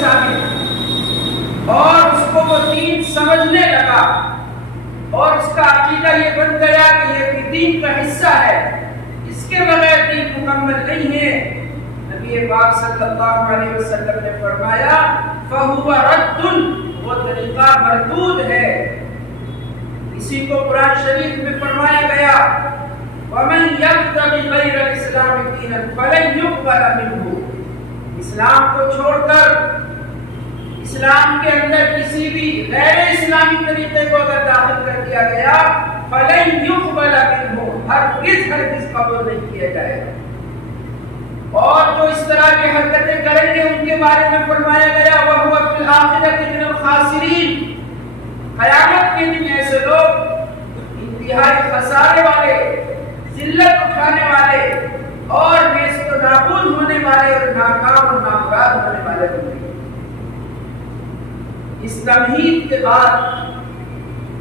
ثابت اور اس کو وہ دین سمجھنے لگا اور اس کا عقیدہ یہ بن گیا کہ یہ بھی دین کا حصہ ہے، اس کے بغیر دین مکمل نہیں ہے، نبی پاک صلی اللہ علیہ وسلم نے فرمایا فَهُوَ رَدٌّ، وہ طریقہ مردود ہے۔ اسی کو قرآن شریف میں فرمایا گیا وَمَنْ يَبْتَغِ غَيْرَ الْإِسْلَامِ دِينًا فَلَنْ يُقْبَلَ مِنْهُ، اسلام کو چھوڑ کر اسلام کے اندر کسی بھی غیر اسلامی طریقے کو اگر داخل کر دیا گیا فَلَنْ يُقْبَلَ مِنْهُ، ہرگز قبول نہیں کیا جائے گا۔ اور جو اس طرح کی حرکتیں کریں گے ان کے بارے میں فرمایا گیا وَهُوَ فِي الْآخِرَةِ مِنَ الْخَاسِرِينَ، قیامت کے دن ایسے لوگ انتہائی خسارے والے، ذلت اٹھانے والے اور نیست و نابود ہونے والے اور ناکام اور نامراد ہونے والے ہوں گے۔ اس تمہید کے بعد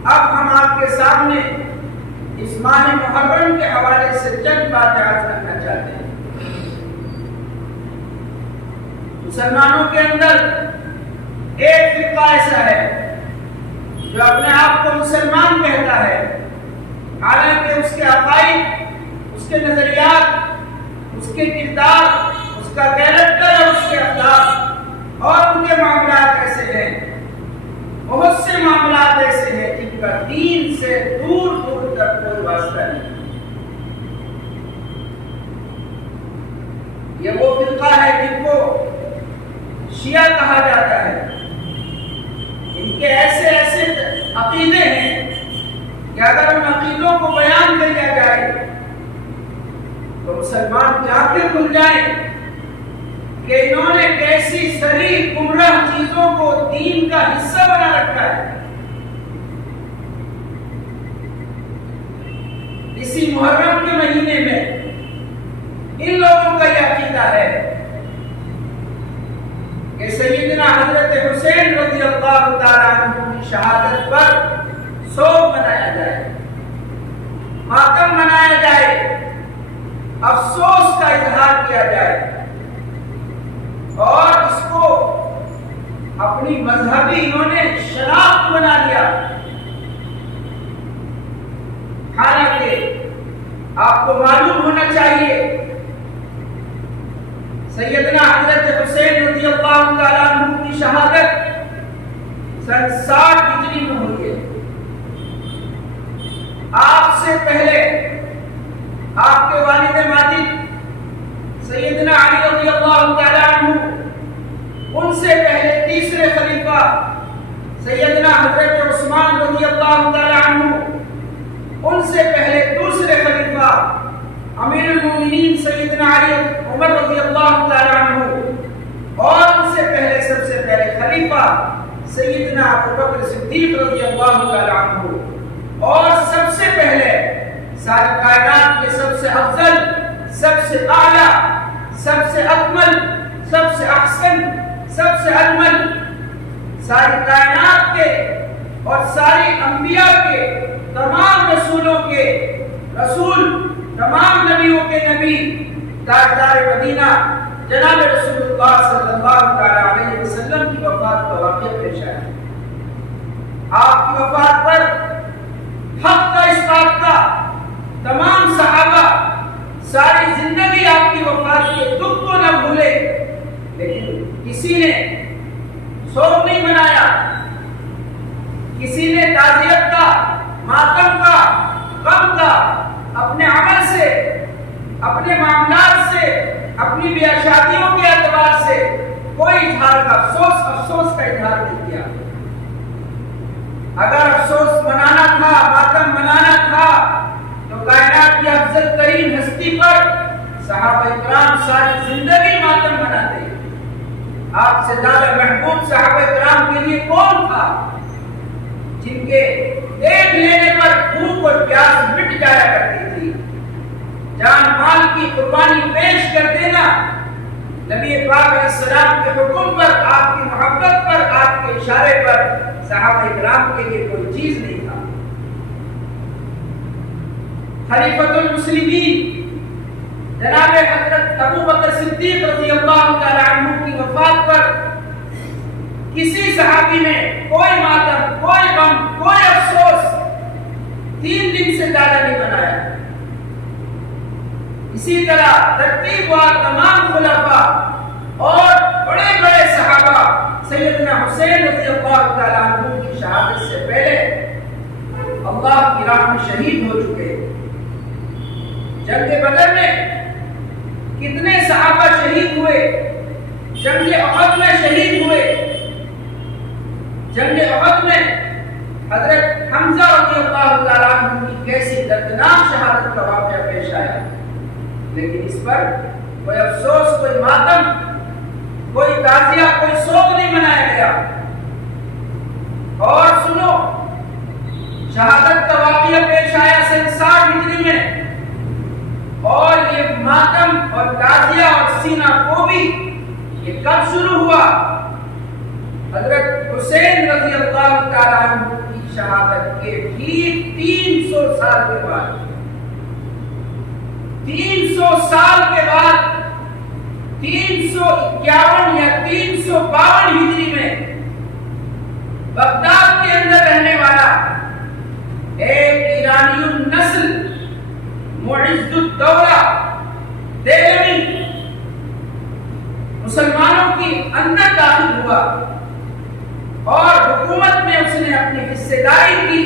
اب ہم آپ کے سامنے اس ماہ محرم کے حوالے سے چند باتیں عرض کرنا چاہتے ہیں۔ مسلمانوں کے اندر ایک فرقہ ایسا ہے جو اپنے آپ کو مسلمان کہتا ہے، حالانکہ اس کے عقائد، اس کے نظریات، اس کے کردار، اس کا کیریکٹر اور اس کے اخلاق اور ان کے معاملات ایسے ہیں، بہت سے معاملات ایسے ہیں جن کا دین سے دور دور تک کوئی واسطہ نہیں۔ یہ وہ فرقہ ہے جن کو شیعہ کہا جاتا ہے، ان کے ایسے ایسے عقیدے ہیں کہ اگر ان عقیدوں کو بیان کیا جائے تو مسلمان کی آنکھیں کھل جائیں کہ انہوں نے کیسی صریح گمراہ چیزوں کو دین کا حصہ بنا رکھا ہے۔ اسی محرم کے مہینے میں ان لوگوں کا یہ عقیدہ ہے کہ سیدنا حضرت حسین رضی اللہ تعالیٰ عنہ کی شہادت پر سوگ منایا جائے، ماتم منایا جائے، افسوس کا اظہار کیا جائے اور اس کو اپنی مذہبی انہوں نے شناخت بنا لیا۔ حالانکہ آپ کو معلوم ہونا چاہیے سیدنا حضرت حسین رضی اللہ تعالیٰ عنہ کی شہادت سن 60 ہجری میں ہوئی ہے۔ آپ سے پہلے آپ کے والد ماجد سیدنا علی رضی اللہ تعالیٰ عنہ، ان سے پہلے تیسرے خلیفہ سیدنا حضرت عثمان رضی اللہ تعالیٰ عنہ، ان سے پہلے دوسرے خلیفہ امیر المومنین سیدنا علی عمر رضی اللہ تعالیٰ عنہ، اور ان سے پہلے سب سے پہلے خلیفہ سیدنا ابو بکر صدیق رضی اللہ تعالیٰ عنہ، اور سب سے پہلے ساری کائنات کے سب سے افضل، سب سے اعلیٰ، سب سے اکمل، سب سے احسن، سب سے اجمل، ساری کائنات کے اور ساری انبیاء کے، تمام رسولوں کے رسول، تمام نبیوں کے نبی، تاجدار مدینہ جناب رسول اللہ صلی اللہ علیہ وسلم کی وفات کا واقعہ پیش آیا۔ آپ کی وفات پر حق کا اس بات کا تمام صحابہ ساری زندگی آپ کی وفات کے دکھ کو نہ بھولے، لیکن کسی نے سوگ نہیں منایا، کسی نے تعزیت کا، ماتم کا، غم کا، اپنے عمل سے، اپنے معاملات سے، اپنی بیاہ شادیوں کے اعتبار سے کوئی اظہار کا افسوس کا اظہار نہیں کیا۔ اگر افسوس منانا تھا، ماتم منانا تھا تو کائنات کی افضل ترین ہستی پر صحابہ کرام ساری زندگی ماتم مناتے۔ آپ سے زیادہ محبوب صحابہ کرام کے لیے کون تھا جن کے دیکھ لینے پر بھوک اور پیاس مٹ جایا کرتی تھی؟ جان مال کی قربانی پیش کر دینا نبی پاک علیہ السلام کے حکم پر، آپ کی محبت پر، آپ کے اشارے پر صحابہ کرام کے لیے کوئی چیز نہیں تھا۔ خلیفۃ المسلمین جناب حضرت ابو بکر صدیق رضی اللہ تعالی عنہ کی وفات پر صحابی میں کوئی ماتم، کوئی غم، کوئی افسوس 3 دن سے زیادہ نہیں منایا۔ اسی طرح ترتیب وار تمام خلفاء اور بڑے بڑے صحابہ سیدنا حسین رضی اللہ تعالیٰ عنہ کی شہادت سے پہلے اللہ کی راہ میں شہید ہو چکے۔ جنگ بدر میں کتنے صحابہ شہید ہوئے، جنگ احد میں شہید ہوئے۔ جنگ احد میں حضرت حمزہ رضی اللہ تعالیٰ عنہ کی کیسی دردناک شہادت کا واقعہ پیش آیا، لیکن اس پر کوئی افسوس، کوئی ماتم، کوئی تعزیہ، کوئی سوگ نہیں منایا گیا۔ اور سنو، شہادت کا واقعہ پیش آیا 60 ہجری میں، اور یہ ماتم اور تعزیہ اور سینہ کو بھی یہ کب شروع ہوا؟ حضرت حسین رضی اللہ تعالیٰ عنہ کی شہادت کے ٹھیک 300 سال کے بعد، 300 سال کے بعد 351 یا 352 ہجری میں بغداد کے اندر رہنے والا ایک ایرانی النسل معز الدولہ دہلوی مسلمانوں کی اندر داخل ہوا اور حکومت میں اس نے اپنی حصہ داری کی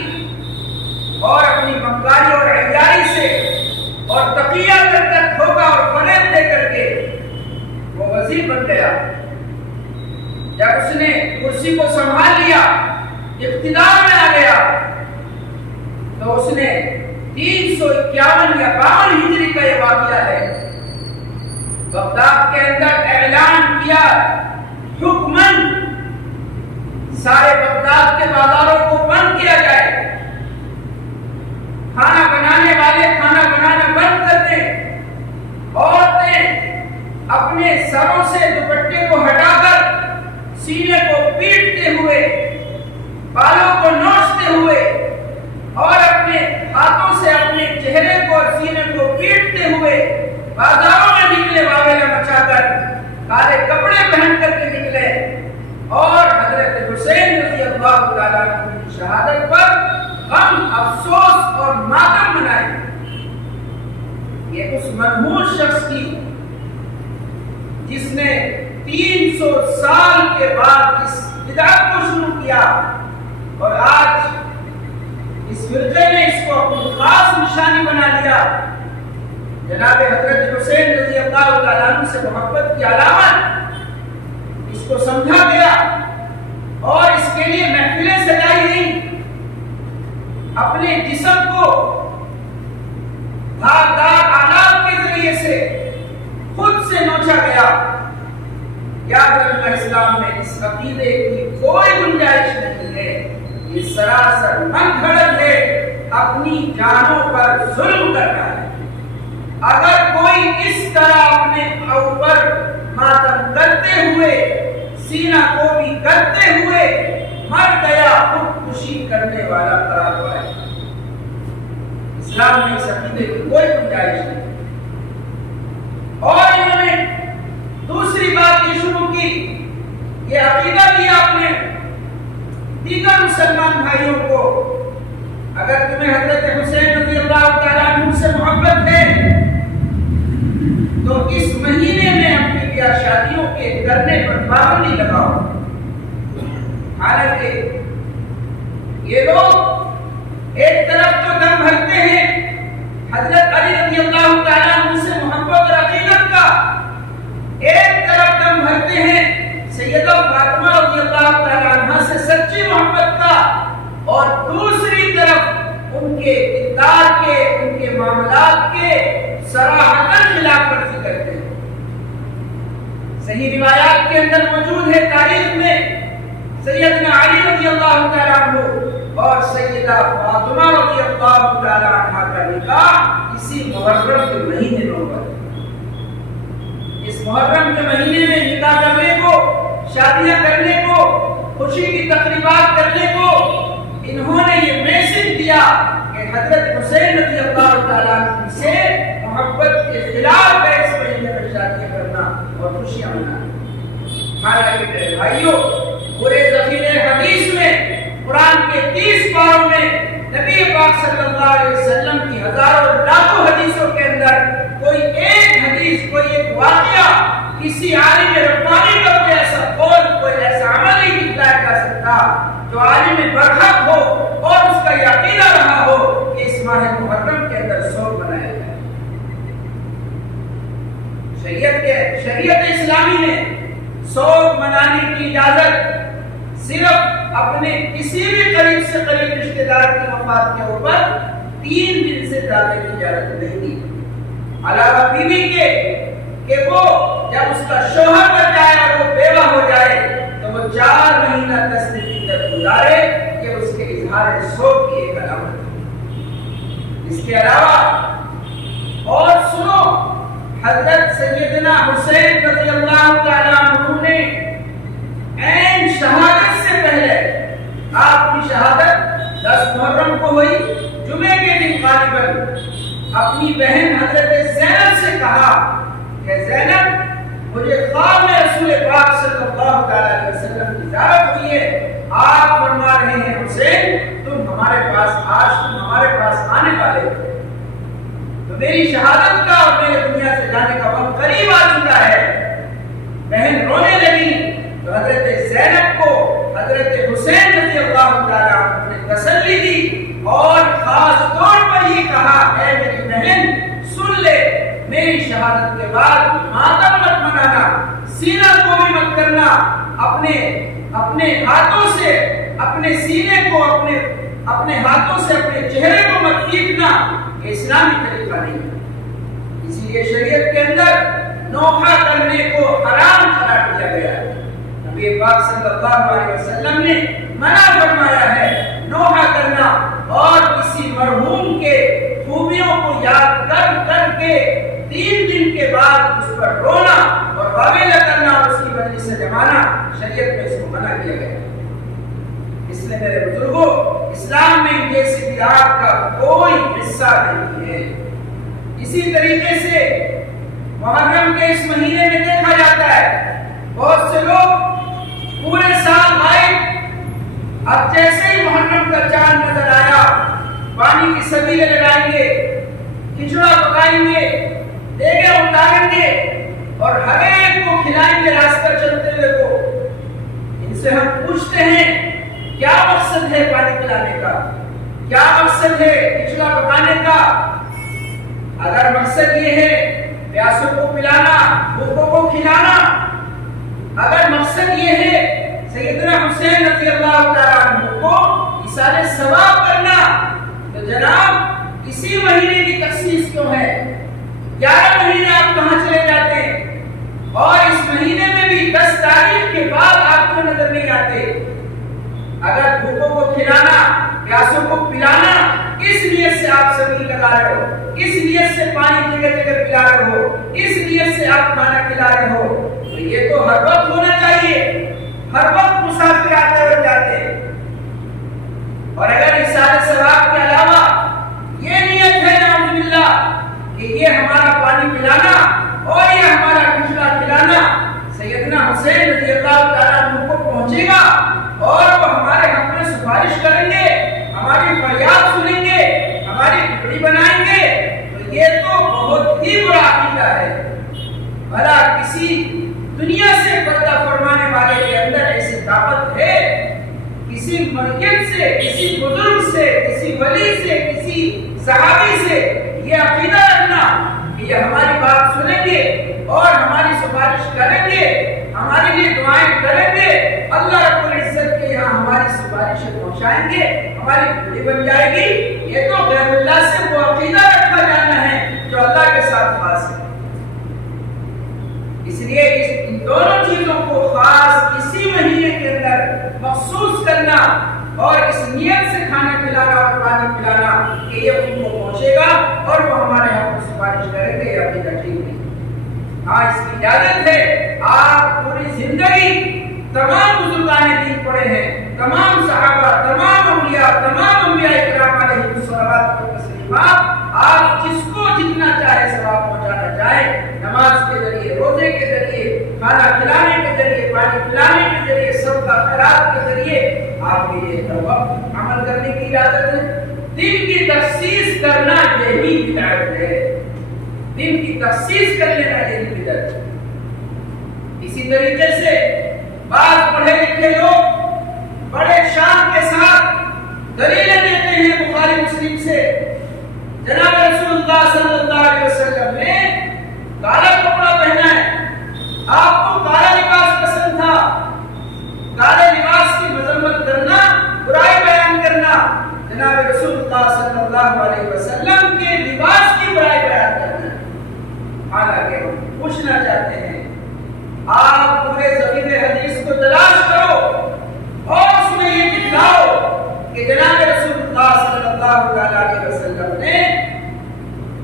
اور اپنی مکاری اور عیاری سے اور تقیہ کر کر دھوکہ اور فریب دے کر کے وہ وزیر بن گیا۔ جب اس نے کرسی کو سنبھال لیا، اقتدار میں آ گیا، تو اس نے 351 یا 52 ہجری کا یہ واقعہ ہے، بغداد کے اندر اعلان کیا حکمن سارے بغداد کے بازاروں کو بند کیا جائے، کھانا بنانے والے کھانا بنانا بند کر دیں، عورتیں اپنے سروں سے دوپٹے کو ہٹا کر سینے کو پیٹتے ہوئے، بالوں کو نوچتے ہوئے اور اپنے ہاتھوں سے اپنے چہرے کو اور سینے کو پیٹتے ہوئے بازاروں میں نکلے، واویلا مچا کر کالے کپڑے پہن کر کے نکلے اور حضرت حسین رضی اللہ تعالیٰ عنہ کی شہادت پر غم، افسوس اور ماتم منائے۔ یہ اس منحوس شخص کی جس نے 300 سال کے بعد اس بدعت کو شروع کیا اور آج اس فرقے نے اس کو اپنی خاص نشانی بنا لیا۔ جناب حضرت حسین رضی اللہ تعالیٰ عنہ سے محبت کی علامت اس کو سمجھا گیا اور اس کے لیے محفلیں سجائی گئی، اپنے جسم کو دھاردار آلات کے ذریعے سے خود سے نوچا گیا۔ یاد رکھنا، اسلام میں اس عقیدے کی کوئی گنجائش نہیں ہے، یہ سراسر من گھڑت ہے، اپنی جانوں پر ظلم کرنا ہے۔ اگر کوئی اس طرح اپنے اوپر ماتم کرتے ہوئے، سینہ کو بھی کرتے ہوئے مر گیا، خودکشی کرنے والا قرار پائے۔ اسلام میں اس عقیدے کی کوئی گنجائش نہیں۔ اور انہوں نے دوسری بات یہ شروع کی، یہ عقیدہ دیا اپنے دیگر مسلمان بھائیوں کو، اگر تمہیں حضرت حسین رضی اللہ تعالیٰ عنہ سے محبت ہے تو اس مہینے میں اپنی بیاہ شادیوں کے کرنے پر پابندی لگاؤ۔ حالانکہ یہ لوگ ایک طرف تو دم بھرتے ہیں حضرت علی رضی اللہ تعالیٰ عنہ سے محبت اور عقیدت کا، ایک طرف دم بھرتے ہیں سیدہ فاطمہ رضی اللہ تعالیٰ عنہ سے سچی محبت کا، اور دوسری طرف ان کے اقدار کے، ان کے معاملات کے صراحتاً خلاف ورزی کرتے ہیں۔ صحیح روایات کے اندر موجود ہے، تاریخ میں سیدنا علی رضی اللہ تعالیٰ عنہ اور سیدہ فاطمہ رضی اللہ تعالیٰ عنہ کا نکاح اسی محرم کے مہینے میں ہوا۔ اس محرم کے مہینے میں نکاح کرنے کو، شادیاں کرنے کو، خوشی کی تقریبات کرنے کو انہوں نے یہ میسج دیا کہ حضرت حسین رضی اللہ تعالیٰ عنہ سے محبت کے خلاف ہے اس مہینے میں شادیاں کرنا اور خوشیاں منانا۔ حالانکہ میرے بھائیوں، برے صحیح حدیث میں قرآن کے 30 پاروں میں نبی پاک صلی اللہ علیہ وسلم کی ہزاروں لاکھوں حدیثوں کے اندر کوئی ایک حدیث، کوئی ایک واقعہ کسی عالم ربانی کا کوئی ایسا قول، کوئی ایسا عمل نہیں دکھلایا جا سکتا جو عالم برحق ہو اور اس کا یقینہ رہا ہو کہ اس ماہ محرم کے اندر سوگ منایا جائے۔ شریعت اسلامی نے سوگ منانے کی اجازت صرف اپنے کسی بھی قریب سے قریب رشتہ دار کی وفات کے اوپر 3 دن سے زیادہ کی اجازت نہیں دی، علاوہ بیوی کے کہ وہ جب اس کا شوہر بن جائے اور وہ بیوہ ہو جائے تو وہ 4 مہینہ 10 دن کی مدت گزارے، یہ اس کے اظہار سوگ کی ایک علامت ہے۔ اس کے علاوہ اور سنو، حضرت سیدنا حسین رضی اللہ تعالیٰ عنہ نے عین شہادت سے پہلے، آپ کی شہادت 10 محرم کو ہوئی، جمعے کے دن غالباً اپنی بہن حضرت زینب سے کہا کہ زینب، مجھے خواب میں رسول پاک صلی اللہ علیہ وسلم کی زیارت ہوئی ہے، آپ فرما رہے ہیں حسین تم ہمارے پاس آنے والے ہو، تو میری شہادت کا اور میرے دنیا سے جانے کا وقت قریب آ چکا ہے۔ بہن رونے لگی تو حضرت زینب کو حضرت حسین رضی اللہ تعالیٰ عنہ نے تسلی دی اور خاص طور پر یہ کہا، اے میری بہن سن لے، میری شہادت کے بعد ماتم مت منانا، سینہ کو بھی مت کرنا، اپنے ہاتھوں سے اپنے سینے کو اپنے ہاتھوں سے اپنے چہرے کو مت پیٹنا، یہ اسلامی طریقہ نہیں ہے۔ اسی لیے شریعت کے اندر نوحہ کرنے کو حرام قرار دیا گیا ہے۔ نبی پاک صلی اللہ علیہ وسلم نے منع فرمایا ہے نوحہ کرنا اور کسی مرحوم کے خوبیوں کو یاد کر کے 3 دن کے بعد اس پر رونا اور واویلا کرنا اور اس کی مجلس سے جمانا، شریعت میں اس کو منع کیا گیا ہے۔ اس لیے میرے بزرگوں، اسلام میں جیسی بدعات کا کوئی حصہ نہیں ہے۔ اسی طریقے سے محرم کے اس مہینے میں دیکھا جاتا ہے بہت سے لوگ پورے سال آئے، اب جیسے ہی محرم کا چاند نظر آیا پانی کی سبیلیں لگائیں گے، کھچڑا پکائیں گے، دیگیں اتاریں گے اور ہر ایک کو کھلائیں گے راستہ چلتے ہوئے کو۔ ان سے ہم پوچھتے ہیں کیا مقصد ہے پانی پلانے کا، کیا مقصد ہے کھچڑا پکانے کا؟ اگر مقصد یہ ہے پیاسوں کو پلانا، بھوکوں کو کھلانا، اگر مقصد یہ ہے سیدنا حسین رضی اللہ تعالیٰ عنہ کو ایصال ثواب کرنا، تو جناب اسی مہینے کی تخصیص کیوں ہے؟ 11 مہینے آپ کہاں چلے جاتے ہیں؟ اور اس مہینے میں بھی 10 تاریخ کے بعد آپ کو نظر نہیں آتے؟ اگر بھوکوں کو کھلانا، پیاسوں کو پلانا، اس نیت سے آپ سبیل لگا رہے ہو، اس نیت سے پانی جگہ جگہ پلا رہے ہو، اس نیت سے آپ کھانا کھلا رہے ہو، تو یہ تو ہر وقت ہونا چاہیے، ہر وقت مسافر آتے ہوئے جاتے ہیں۔ اور اگر ایصال ثواب کے علاوہ یہ نیت ہے نعوذ باللہ کہ یہ ہمارا پانی پلانا اور یہ ہمارا کھچڑا کھلانا سیدنا حسین رضی اللہ تعالیٰ عنہ کو پہنچے گا اور وہ ہمارے حق میں سفارش کریں گے، ہماری فریاد سنیں گے، ہماری ٹکڑی بنائیں گے، تو یہ تو بہت ہی برا عقیدہ ہے۔ بھلا کسی دنیا سے پردہ فرمانے والے کے اندر ایسی طاقت ہے؟ کسی مرید سے، کسی بزرگ سے، کسی ولی سے، کسی صحابی سے یہ عقیدہ رکھنا کہ یہ ہماری بات سنیں گے اور ہماری سفارش کریں گے، ہمارے لیے دعائیں کریں گے، اللہ رب العزت کے یہاں ہماری سفارشیں پہنچائیں گے، ہماری ٹکڑی بن جائے گی، یہ تو غیر اللہ سے وہ عقیدہ رکھا جانا ہے جو اللہ کے ساتھ خاص ہے۔ اس لیے ان دونوں چیزوں کو خاص اسی مہینے کے اندر مخصوص کرنا اور اس نیت سے کھانا کھلانا اور پانی پلانا کہ یہ ان کو پہنچے گا اور وہ ہمارے حق میں سفارش کریں گے، یہ عقیدہ ٹھیک نہیں۔ ہاں اس کی اجازت ہے، آپ پوری زندگی تمام بزرگان دین پڑھے ہیں، تمام صحابہ، تمام اولیاء، تمام انبیاء کرام علیہ الصلوات والتسلیمات، آپ جس کو جتنا چاہے ثواب پہنچانا چاہے، نماز کے ذریعے، روزے کے ذریعے، کھانا کھلانے کے ذریعے، پانی پلانے کے ذریعے، سب صدقہ خیرات کے ذریعے آپ کے لیے توبہ عمل کرنے کی اجازت ہے۔ دن کی تخصیص کرنا یہی بدعت ہے، دن کی تخصیص کر لینا یہی بدعت ہے۔ اسی طریقے سے بعض پڑھے لکھے لوگ بڑے شان کے ساتھ دلیلیں دیتے ہیں بخاری مسلم سے، جناب رسول اللہ صلی اللہ علیہ وسلم نے کالا کپڑا پہنا ہے، آپ کو کالا لباس پسند تھا، کالے لباس کی مذمت کرنا، برائی بیان کرنا، جناب رسول اللہ صلی اللہ علیہ وسلم کے لباس کی برائی بیان کرنا۔ حالانکہ ہم پوچھنا چاہتے ہیں، آپ پورے ذخیرے حدیث کو تلاش کرو اور اس میں یہ دکھاؤ کہ جناب رسول اللہ صلی اللہ علیہ وسلم نے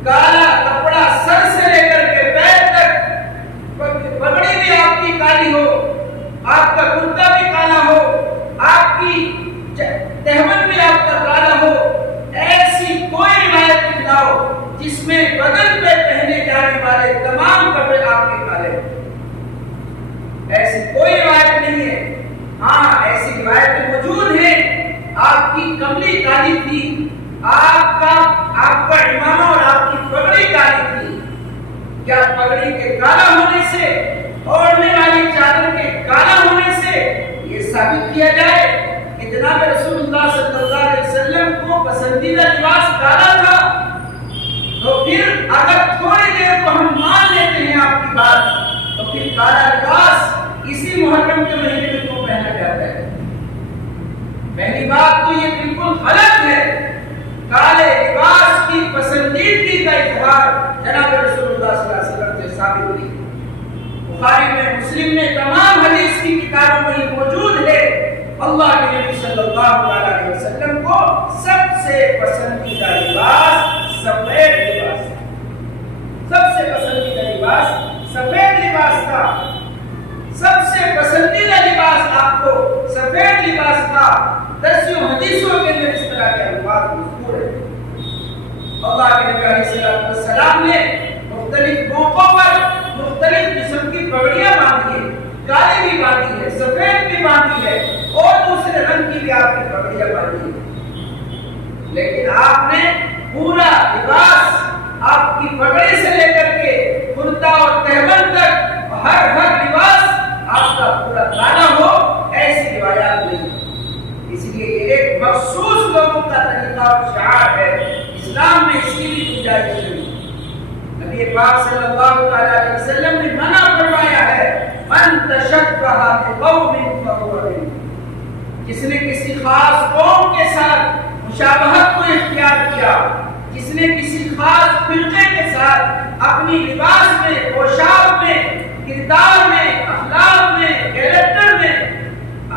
کالا کپڑا سر سے لے کر کے پیر تک، پگڑی بھی آپ کی کالی ہو، آپ کا کرتا بھی کالا ہو، آپ کی تہمت بھی آپ کا کالا ہو، ایسی کوئی روایت دکھاؤ جس میں بدن پہ پہنے جانے والے تمام کپڑے آپ کے کالے ہوں۔ ایسی کوئی روایت نہیں ہے۔ ہاں ایسی روایت موجود ہے، آپ کی کملی کالی تھی، آپ کا امامہ اور آپ کی پگڑی کالی تھی۔ کیا پگڑی کے کالا ہونے سے، اوڑھنے والی چادر کے کالا ہونے سے یہ ثابت کیا جائے کہ جناب رسول اللہ صلی اللہ علیہ وسلم کو پسندیدہ لباس کالا تھا؟ تو پھر اگر تھوڑی دیر کو ہم مان لیتے ہیں آپ کی بات، تو پھر کالا لباس اسی محرم کے مہینے میں کیوں پہنا جاتا ہے؟ پہلی بات تو یہ بالکل غلط ہے۔ کالے لباس کی پسندیدگی کا اظہار جناب رسول اللہ صلی اللہ علیہ وسلم سے ثابت نہیں۔ بخاری میں، مسلم میں، تمام حدیث کی کتابوں میں یہ موجود ہے، اللہ کے نبی صلی اللہ علیہ وسلم کو سب سے پسندیدہ لباس سفید لباس تھا۔ سب سے پسندیدہ لباس سفید لباس تھا۔ سب سے پسندیدہ لباس آپ کو سفید لباس تھا۔ درسیوں حدیثوں کے اندر اس طرح کے الفاظ مذکور ہیں۔ اللہ کے نبی علیہ السلام نے مختلف موقعوں پر مختلف قسم کی پگڑیاں باندھی ہیں، کالی بھی باندھی ہے، سفید بھی باندھی ہے، اور دوسرے رنگ کی بھی آپ کی پگڑیاں باندھی ہیں، لیکن آپ نے پورا لباس آپ کی پگڑی سے لے کر کے کرتا اور تہبند تک ہر لباس آپ کا پورا کالا ہو، ایسی روایات نہیں۔ اس لیے یہ ایک مخصوص لوگوں کا طریقہ اور شعار ہے، اسلام میں اس کی بھی گنجائش نہیں۔ نبی پاک صلی اللہ علیہ وسلم نے منع فرمایا ہے، من تشبہ بقوم فہو منہم، جس نے کسی خاص قوم کے ساتھ مشابہت کو اختیار کیا، جس نے کسی خاص فرقے کے ساتھ اپنی لباس میں، پوشاک میں، کردار میں، اخلاق میں، کیریکٹر میں،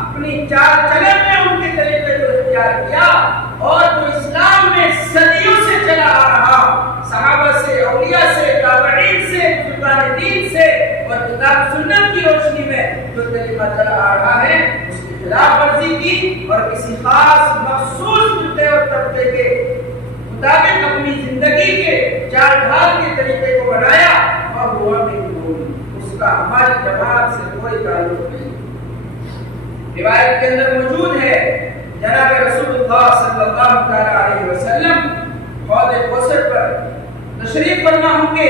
اپنی چال چلن میں ان کے طریقے کو اختیار کیا، اور جو اسلام میں صدیوں سے چلا آ رہا، صحابہ سے، اولیاء سے، تابعین سے، بزرگان دین سے، اور کتاب سنت کی روشنی میں جو طریقہ چلا آ رہا ہے، اس کی خلاف ورزی کی اور کسی خاص مخصوص فرقے اور طبقے کے مطابق اپنی زندگی کے چال ڈھال کے طریقے کو بنایا، اور وہ اس کا ہماری جماعت سے کوئی تعلق نہیں۔ روایت کے اندر موجود ہے، جناب رسول اللہ صلی اللہ علیہ وسلم حوض کوثر پر تشریف فرما ہوں گے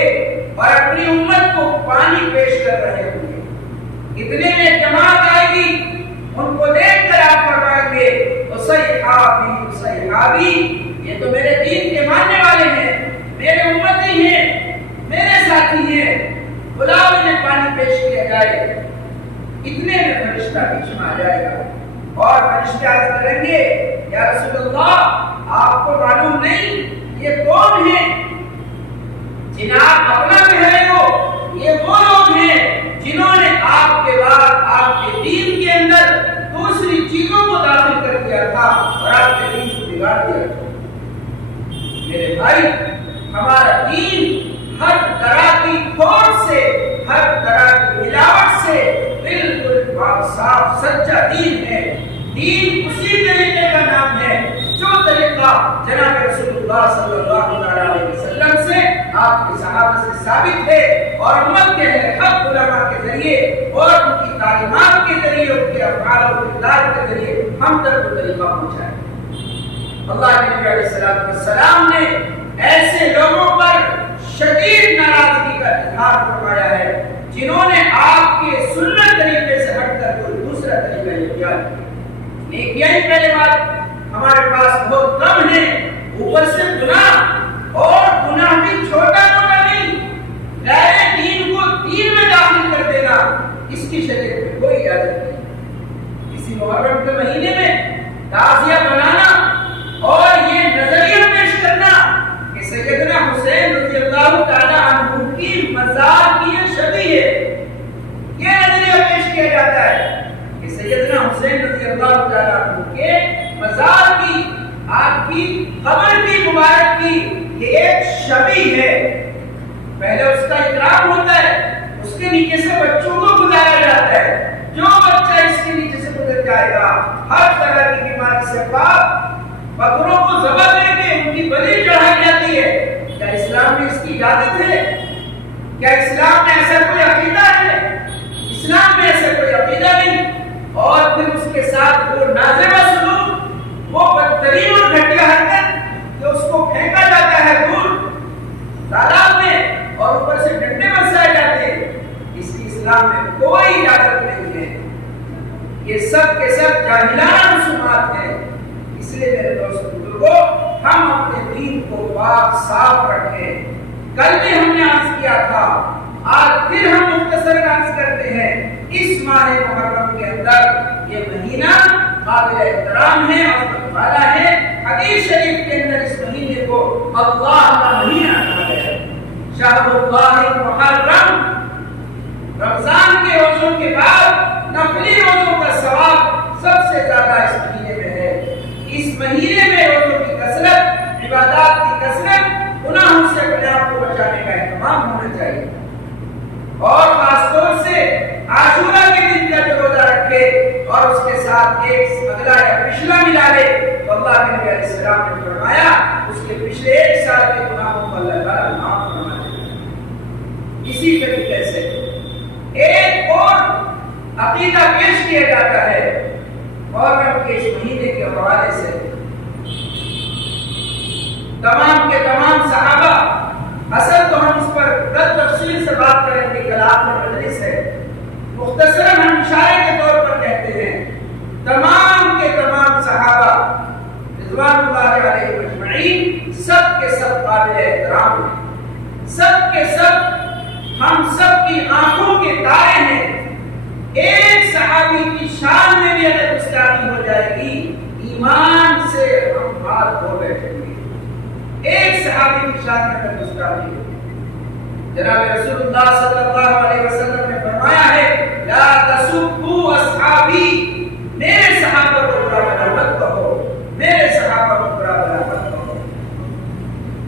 اور اپنی امت کو پانی پیش کر رہے ہوں گے، اتنے میں جماعت آئے گی، ان کو دیکھ کر آپ فرمائیں گے صحابی صحابی، یہ تو میرے دین کے ماننے والے ہیں، میرے امتی ہیں، میرے ساتھی ہیں، بلاؤ انہیں پانی پیش کیا جائے۔ اتنے میں فرشتہ بیچ میں آ جائے گا اور فرشتے عرض کریں گے، یا رسول اللہ آپ کو معلوم نہیں یہ کون ہیں جن آپ اپنا کہہ رہے ہو؟ یہ وہ لوگ ہیں جنہوں نے آپ کے بعد آپ کے دین کے اندر دوسری چیزوں کو داخل کر دیا تھا اور آپ کے دین کو بگاڑ دیا تھا۔ میرے بھائی، ہمارا دین ہر طرح کی کھوٹ سے، ہر طرح کی ملاوٹ سے بالکل صاف سچا دین ہے۔ دین اسی طریقے کا نام ہے جو طریقہ جناب رسول اللہ صلی اللہ علیہ وسلم سے، آپ کے صحابہ سے ثابت ہے، اور امت کے حق علماء کے ذریعے اور ان کی تعلیمات کے ذریعے، ان کے افعال و اقدار کے ذریعے ہم تک وہ طریقہ پہنچا ہے۔ اللہ کے نبی علیہ السلام نے ایسے لوگوں پر شدید ناراضگی کا اظہار فرمایا ہے جنہوں نے آپ کے سنت طریقے سے ہٹ کر کوئی دوسرا طریقہ اختیار کیا۔ نیکیاں ہی پہلے بات ہمارے پاس بہت کم ہے، اوپر سے گناہ، اور گناہ بھی چھوٹا موٹا نہیں، غیر دین کو دین میں داخل کر دینا، اس کی شریعت میں کوئی اجازت نہیں۔ کسی محرم کے مہینے میں تعزیہ بنانا اور یہ نظریہ پیش کرنا کہ سیدنا حسین رضی اللہ تعالی عنہ کی مزار کی یہ شبیہ ہے، یہ نظریہ پیش کیا جاتا ہے کہ سیدنا حسین رضی اللہ تعالی عنہ کے مزار کی، آپ کی قبر کی مبارک کی یہ ایک شبیہ ہے۔ پہلے اس کا اکرام ہوتا ہے، اس کے نیچے سے بچوں کو گزارا جاتا ہے، جو بچہ اس کے نیچے سے گزر جائے گا ہر طرح کی بیماری سے پاک، بکروں کو ذبح کر کے ان کی بلی چڑھائی جاتی ہے۔ کیا اسلام میں اس کی اجازت ہے؟ کیا اسلام میں ایسا کوئی عقیدہ ہے؟ اسلام میں ایسا کوئی عقیدہ نہیں۔ اور پھر اس کے ساتھ وہ نازیبہ سلوک، وہ بدترین اور گھٹیا حرکت کہ اس کو پھینکا جاتا ہے دور تالاب میں اور اوپر سے ڈنڈے برسائے جاتے ہیں، اس کی اسلام میں کوئی اجازت نہیں ہے۔ یہ سب کے سب جاہلانہ رسومات ہیں۔ اس لیے میرے دوستو بزرگوں، ہم اپنے دین کو پاک صاف رکھیں۔ کل بھی ہم نے عرض کیا تھا، آج پھر ہم مختصر عرض کرتے ہیں، اس ماہ محرم کے اندر یہ مہینہ قابل احترام ہے اور والا ہے۔ حدیث شریف کے اندر اس مہینے کو اللہ کا مہینہ کہا گیا ہے، شہر اللہ المحرم۔ رمضان کے روزوں کے بعد نفلی روزوں کا ثواب سب سے زیادہ اس مہینے میں ہے۔ اس مہینے میں روزوں کی کثرت، عبادات کی کثرت، گناہوں سے اپنے آپ کو بچانے کا اہتمام ہونا چاہیے، اور خاص طور سے عاشورہ کے دن کا جو روزہ رکھے اور اس کے ساتھ ایک اگلا یا پچھلا ملا لے تو اللہ کے نبی علیہ السلام نے فرمایا اس کے پچھلے ایک سال کے گناہوں کو اللہ تعالیٰ معاف فرما دے گا۔ اسی طریقے سے ایک اور عقیدہ پیش کیا جاتا ہے محرم کے اس مہینے کے حوالے سے۔ تمام کے تمام صحابہ، اصل تو ہم اس پر تفصیل سے بات کریں گے، کل آخر مجلس ہے، مختصراً ہم اشارے کے طور پر کہتے ہیں تمام کے تمام صحابہ رضوان اللہ علیہ مجمعین سب کے سب قابل احترام ہیں، سب کے سب ہم سب کی آنکھوں کے تارے ہیں۔ ایک صحابی کی شان میں بھی اگر گستاخی ہو جائے گی، ایمان سے ہم ہاتھ دھو بیٹھیں گے۔ ایک صحابی کی شان میں اگر گستاخی ہو، جناب رسول اللہ صلی اللہ علیہ وسلم نے فرمایا ہے لا تسبوا اصحابی، میرے صحابہ کو برا بھلا مت کہو، میرے صحابہ کو برا بھلا مت کہو۔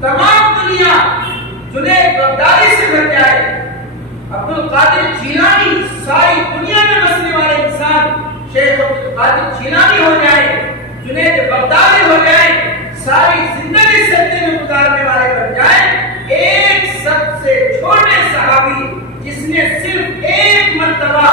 تمام دنیا جنید بغدادی سے بھر جائے، عبد القادر جیلانی، ساری دنیا میں بسنے والے انسان شیخ عبد القادر جیلانی ہو جائے، جنید بغدادی ہو جائے، ساری زندگی سجدے میں گزارنے والے بن جائے، ایک سب سے چھوٹے صحابی جس نے صرف ایک مرتبہ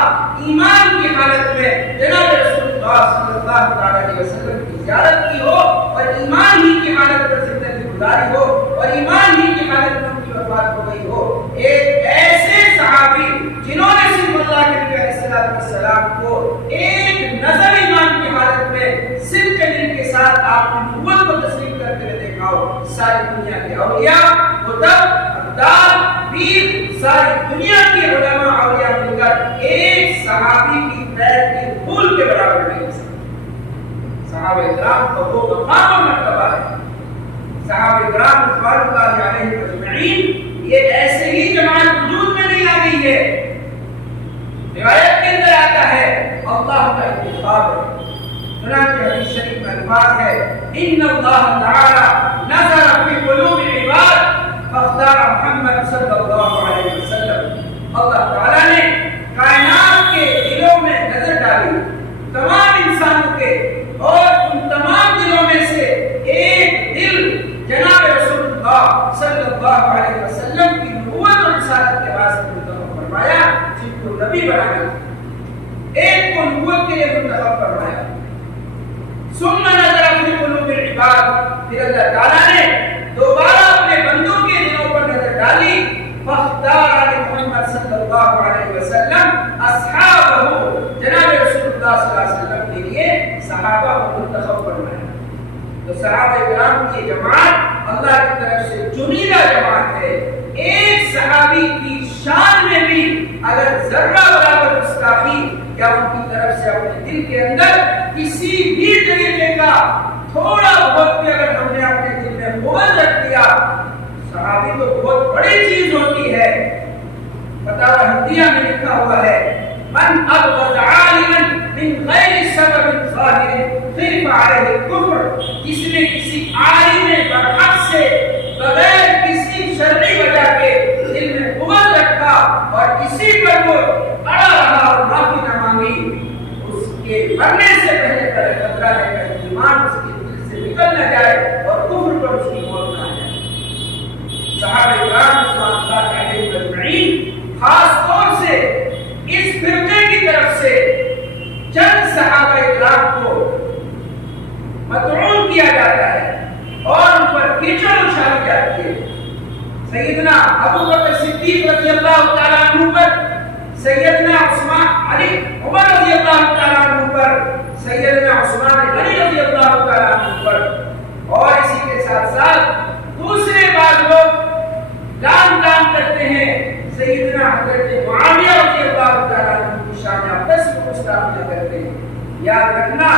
ایمان کی حالت میں جناب رسول اللہ صلی اللہ علیہ وسلم کی زیارت کی ہو اور ایمان ہی کی حالت پر زندگی گزاری ہو اور ایمان ہی کی حالت میں ان کی وفات ہو گئی ہو، ایک ایسے صحابی جنہوں نے صرف اللہ کے نبی علیہ السلام کو ایک نظر ایمان کی حالت میں صرف کے دل کے ساتھ آپ نے نبوت کو تسلیم کرتے ہوئے دیکھا ہو، ساری دنیا کے اولیاء، کتب، ابدال، پیر، ساری دنیا کے علماء اولیاء مل کر ایک صحابی کی بیعت کی دھول کے برابر نہیں سکتے۔ صحابہ کرام کو وہ مقام و مرتبہ ہے۔ صحابہ کرام رضوان اللہ علیہم اجمعین یہ ایسے ہی جماعت وجود میں نہیں آ گئی ہے، روایت کے اندر آتا ہے اللہ کا انتخاب ہے۔ چنانچہ حدیث شریف میں الفاظ ہے ان اللہ تعالی نظر فی قلوب العباد فاختار محمد صلی اللہ علیہ وسلم۔ اللہ تعالیٰ نے کائنات کے دلوں میں نظر ڈالی، تمام انسانوں کے، اور ان تمام دلوں میں سے کو نبوت کے لیے منتخب فرمایا. ثم نظر فی قلوب العباد، پھر اللہ تعالیٰ نے دوبارہ اپنے بندوں کے دلوں پر نظر ڈالی. فاختار محمد صلی اللہ علیہ وسلم اصحابہ، جناب رسول اللہ صلی اللہ علیہ وسلم کے لیے صحابہ کو منتخب فرمایا. تو صحابہ کرام کی جماعت اللہ کی طرف سے چنیدہ جماعت ہے. ایک صحابی کی شان میں بھی اگر ذرہ برابر گستاخی یا ان کی طرف سے اپنے دل کے اندر کسی بھی طریقے کا تھوڑا بہت بھی اگر ہم نے اپنے دل میں بغض رکھ دیا، صحابی تو بہت بڑی چیز ہوتی ہے. فتاوی ہندیہ میں لکھا ہوا ہے من ابغض عالما من غیر سبب ظاہر خف علیہ الکفر، جس نے کسی عالم برحق سے بغیر کسی شرعی وجہ کے دل میں بغض رکھا اور کسی پر وہ اڑا رہا اور معافی نہ مانگی، اس کے مرنے سے پہلے خطرہ ہے کہ ایمان اس کے دل سے نکل نہ جائے اور کفر پر اس کی موت نہ آ جائے. صحابہ کرام رضوان اللہ علیہم اجمعین، خاص طور سے اس فرقے کی طرف سے چند صحابہ کرام کو مطعون کیا جاتا ہے اور ان پر کیچڑ اچھالی جاتی ہے. سیدنا ابو بکر صدیق رضی اللہ تعالیٰ عنہ پر، سیدنا علی عمر رضی اللہ تعالیٰ عنہ پر، سیدنا عثمان غنی رضی اللہ تعالیٰ عنہ پر، اور اسی کے ساتھ ساتھ دوسرے بعض لوگ دان کرتے ہیں سیدنا حضرت معاویہ رضی اللہ تعالیٰ عنہ کی شان اقدس کو مستعمل کرتے ہیں. یاد رکھنا،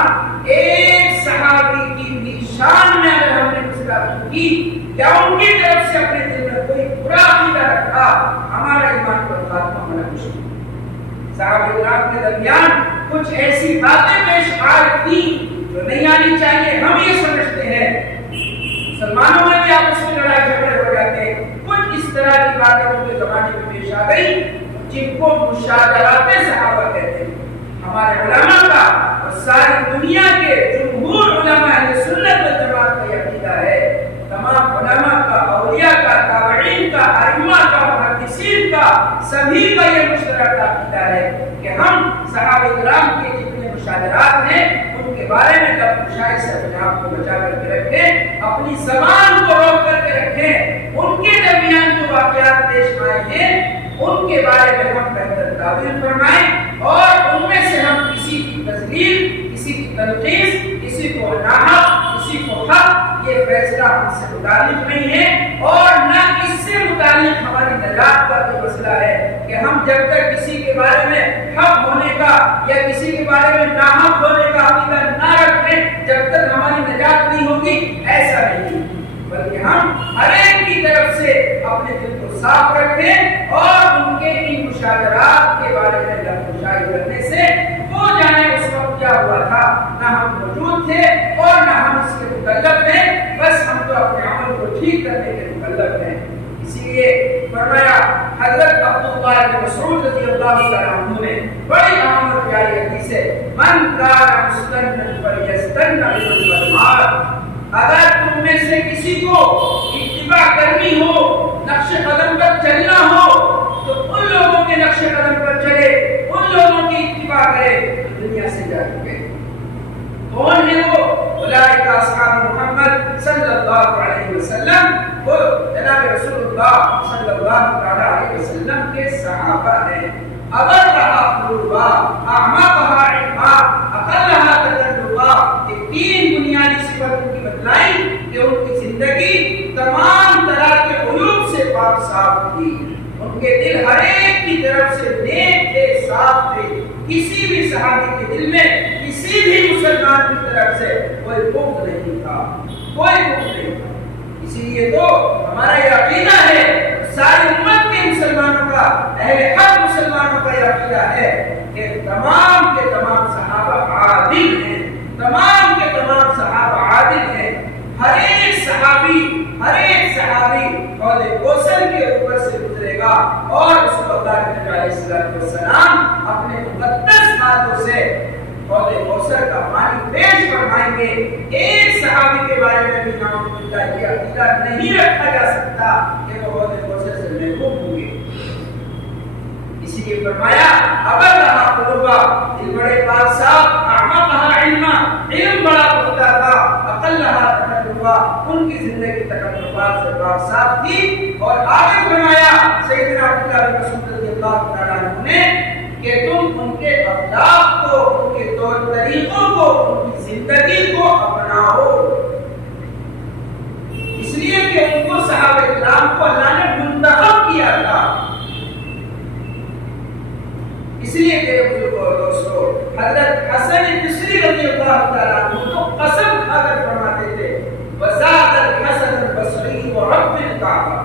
ایک صحابی کی بھی شان میں اگر ہم نے گستاخی کی یا ان کی طرف سے اپنے دل میں کوئی برا عقیدہ رکھا، ہمارا ایمان پر خاتمہ ہونا مشکل. صحابہ کرام کے درمیان کچھ ایسی باتیں پیش آ رہی جو نہیں آنی چاہیے. ہم یہ سمجھتے ہیں مسلمانوں میں بھی آپس میں لڑائی جھگڑے ہو جاتے ہیں، کچھ اس طرح کی باتیں ان کے زمانے میں پیش آ گئی جن کو مشاجرات صحابہ کہتے ہیں. ہمارے علماء کا اور ساری دنیا کے جمہور علماء اہل سنت والجماعت کا یہ عقیدہ ہے، تمام علماء کا، اولیاء کا، تابعین کا، ائمہ کا، محدثین کا، سبھی کا یہ مشترکہ عقیدہ ہے کہ ہم صحابہ کرام کے جتنے مشاجرات ہیں ان کے بارے میں جب مشاہد سے اپنے آپ کو بچا کر کے رکھیں، اپنی زبان کو روک کر کے رکھیں. ان کے درمیان جو واقعات پیش آئے ہیں ان کے بارے میں ہم بہتر تعبیر فرمائیں اور ان میں سے ہم کسی کی تذلیل، کسی کی تنقیص، کسی کو ناحق، کسی کو حق، یہ فیصلہ ہم سے متعلق نہیں ہے اور نہ اس سے متعلق ہماری نجات کا کوئی مسئلہ ہے کہ ہم جب تک کسی کے بارے میں حق ہونے کا یا کسی کے بارے میں ناحق ہونے کا عقیدہ نہ رکھیں جب تک ہماری نجات نہیں ہوگی. ایسا نہیں، بلکہ ہم ہر ایک کی طرف سے اپنے دل کو صاف رکھیں اور ان کے ان مشاجرات کے بارے میں لفظ کرنے سے وہ جانے اس وقت کیا ہوا تھا، نہ ہم موجود تھے اور نہ ہم اس کے مکلف ہیں، بس ہم تو اپنے عمل کو ٹھیک کرنے کے مکلف ہیں. اسی لیے فرمایا حضرت عبداللہ بن مسعود رضی اللہ تعالیٰ عنہ نے بڑی اہم اور پیاری حدیث ہے، من کان مستنن فلیستن بمن قد، اگر تم میں سے کسی کو اتباع کرنی ہو، نقش قدم پر چلنا ہو تو ان لوگوں کے نقش قدم پر چلے، ان لوگوں کی اتباع کرے جو دنیا سے جا چکے. کون ہے وہ؟ اولئک اصحاب محمد صلی اللہ علیہ وسلم، وہ جناب رسول اللہ صلی اللہ علیہ وسلم کے صحابہ ہیں. اگر رہا قلوبا اعماقها علما اقلها تدلوا، یہ تین بنیادی صفت ان کی بتلائی کہ ان کی زندگی تمام طرح کے عیوب سے پاک صاف تھی. ان کے دل ہر ایک کی طرف سے نیک تھے، صاف تھے. کسی بھی صحابی کے دل میں کسی بھی مسلمان کی طرف سے کوئی بغض نہیں تھا، کوئی بغض نہیں تھا. اسی لیے تو ہمارا یہ عقیدہ ہے، ساری امت کے مسلمانوں کا، اہل حق مسلمانوں کا یہ عقیدہ ہے کہ تمام کے تمام صحابہ عادل ہیں، تمام کے تمام صحابہ عادل ہیں. ہر ایک صحابی حوض کوثر کے اوپر سے گزرے گا اور اس کو اللہ کے نبی علیہ السلام اپنے مقدس ہاتھوں سے حوض کوثر کا پانی پیش فرمائیں گے. ایک صحابی کے بارے میں بھی نام اللہ یہ عقیدہ نہیں رکھا جا سکتا کہ وہ حوض کوثر سے محروم ہوں گے. اسی لیے فرمایا ابر رہا قلوبا، دل بڑے پاک صاحب، اعمقها علما، علم بڑا ہوتا تھا، اقلها تکلفا، ان کی زندگی تکلفات سے پاک صاحب تھی. اور آگے فرمایا سیدنا عبداللہ بن مسعود رضی اللہ تعالیٰ عنہ نے کہ تم ان کے اخلاق کو، ان کے طور طریقوں کو، ان کی زندگی کو اپناؤ، اس لیے کہ ان کو صحابہ کرام کو اللہ نے منتخب کیا تھا. اس لیے کہ بزرگوں اور دوستوں، حضرت حسن بصری رضی اللہ تعالیٰ عنہ تو قسم کھا کر فرماتے تھے وزاد الحسن البصری ورب الکعبہ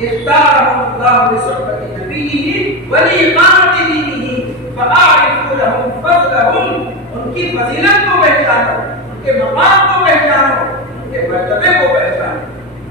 اختارهم الله لصحبة نبيه ولإقامة دينه فأعرفوا لهم فضلهم. ان کی فضیلت کو پہچانو، ان کے مقام کو پہچانو، ان کے مرتبے کو پہچانو.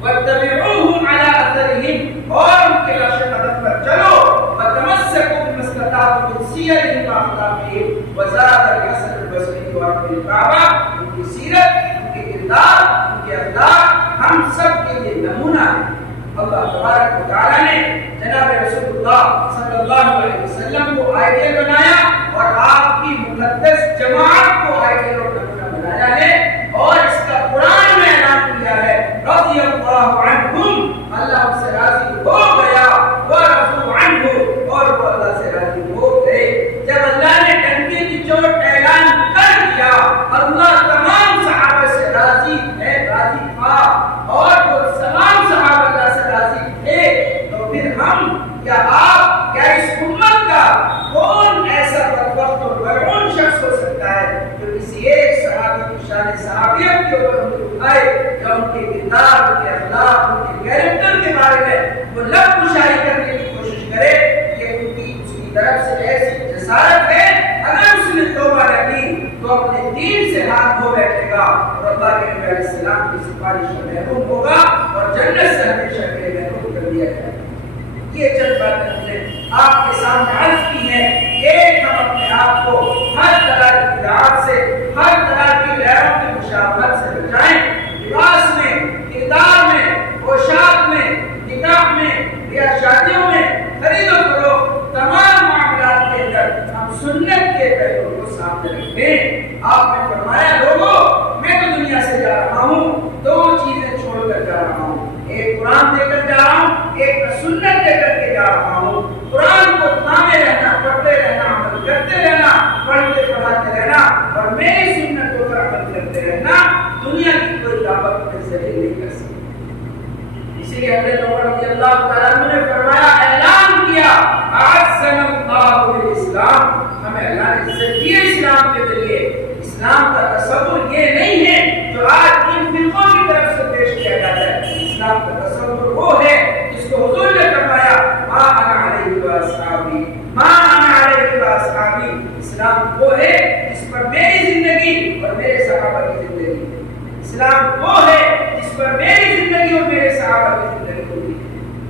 واتبعوهم على أثرهم، اور ان کے نقش قدم پر چلو. وتمسكوا بما استطعتم من سيرهم وأخلاقهم. وزاد الحسن البصري ورب الكعبة، ان کی سیرت، ان کے کردار، ان کے اخلاق ہم سب کے لیے نمونہ ہے. اللہ تبارک و تعالیٰ نے جناب رسول اللہ صلی اللہ علیہ وسلم کو آئیڈیل بنایا اور آپ کی مقدس جماعت کو آئیڈیل اور نمونہ بنایا ہے. اور اس کا قرآن میں اعلان کیا ہے رضی اللہ عنہم، اللہ ان سے راضی ہو گیا، ورضوا عنہ، اور وہ اللہ سے راضی ہو گئے. جب اللہ نے ڈنکے کی چوٹ اعلان کر دیا اللہ تمام صحابہ سے راضی ہے، راضی تھا، اور وہ تمام صحابہ اللہ سے راضی تھے، تو پھر ہم یا آپ یا اس امت کا کون ایسا بدبخت اور مرعون شخص ہو سکتا ہے جو کسی ایک صحابی کی شان صحابیت کے اوپر انگلی اٹھائے یا ان کے کردار، ان کے اخلاق، ان کے کیریکٹر کے بارے میں وہ لب کشائی کرنے کی کوشش کرے؟ یہ ان کی اس کی طرف سے ایسی جسارت ہے. اگر اس نے توبہ نہ کی تو اپنے دین سے ہاتھ دھو بیٹھے گا اور اللہ کے نبی علیہ السلام کی سفارش سے محروم ہوگا اور جنت سے ہمیشہ کے لیے محروم کر دیا جائے گا. یہ چند باتیں ہم نے آپ کے سامنے عرض کی ہیں. ایک، ہم اپنے آپ کو ہر طرح کی بدعات سے، ہر طرح کی غیروں کی مشابہت سے بچائیں. لباس میں، کردار میں، پوشاک میں، نکاح میں یا شادیوں میں، خرید و فروخت، تمام معاملات کے اندر ہم سنت کے پہلو کو سامنے رکھیں. آپ نے فرمایا لوگوں میں تو دنیا سے جا رہا ہوں، دو چیزیں چھوڑ کر جا رہا ہوں، ایک قرآن دے کر جا رہا ہوں، ایک سنت دے کر کے جا رہا ہوں. قرآن کو تھامے رہنا، پڑھتے رہنا، عمل کرتے رہنا، پڑھتے پڑھاتے رہنا، اور میری سنت کو عمل کرتے رہنا. دنیا کی کوئی دعوت میں سے نہیں کر سکتی. اسی لیے حضرت عمر رضی اللہ تعالیٰ عنہ نے فرمایا، اعلان کیا اعزنا اللہ بالاسلام، ہمیں اللہ نے عزت دی اسلام کے ذریعے. اسلام کا تصور یہ نہیں ہے جو آج ان فرقوں کی طرف سے پیش کیا جاتا ہے. اسلام کا تصور وہ ہے جس کو حضور نے فرمایا ما انا علیہ واصحابی، ما انا علیہ واصحابی. اسلام وہ ہے جس پر میری زندگی اور میرے صحابہ کی زندگی، اسلام وہ ہے جس پر میری زندگی اور میرے صحابہ کی زندگی ہوگی.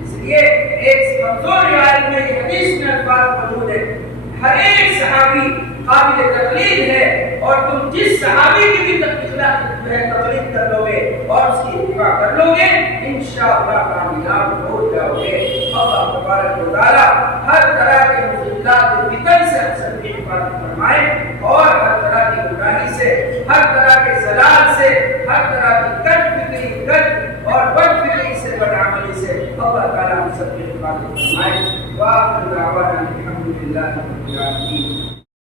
اس لیے ایک کمزور روایت میں یہ حدیث میں الفاظ موجود ہے، ہر ایک صحابی قابل تقلید ہے، اور تم جس صحابی کی بھی تقلید کر لو گے اور اس کی اتباع کر لو گے انشاءاللہ کامیاب ہو جاؤ گے. اللہ تبارک و تعالی ہر طرح کے مضلات فتن سے ہم سب کی حفاظت فرمائے، اور ہر طرح کی گمراہی سے، ہر طرح کے ضلال سے، ہر طرح کی کٹ فکری، کٹ اور بد فکری سے، بد عملی سے اللہ تعالی ہم سب کی حفاظت فرمائے. وآخر دعوانا الحمدللہ رب العالمین.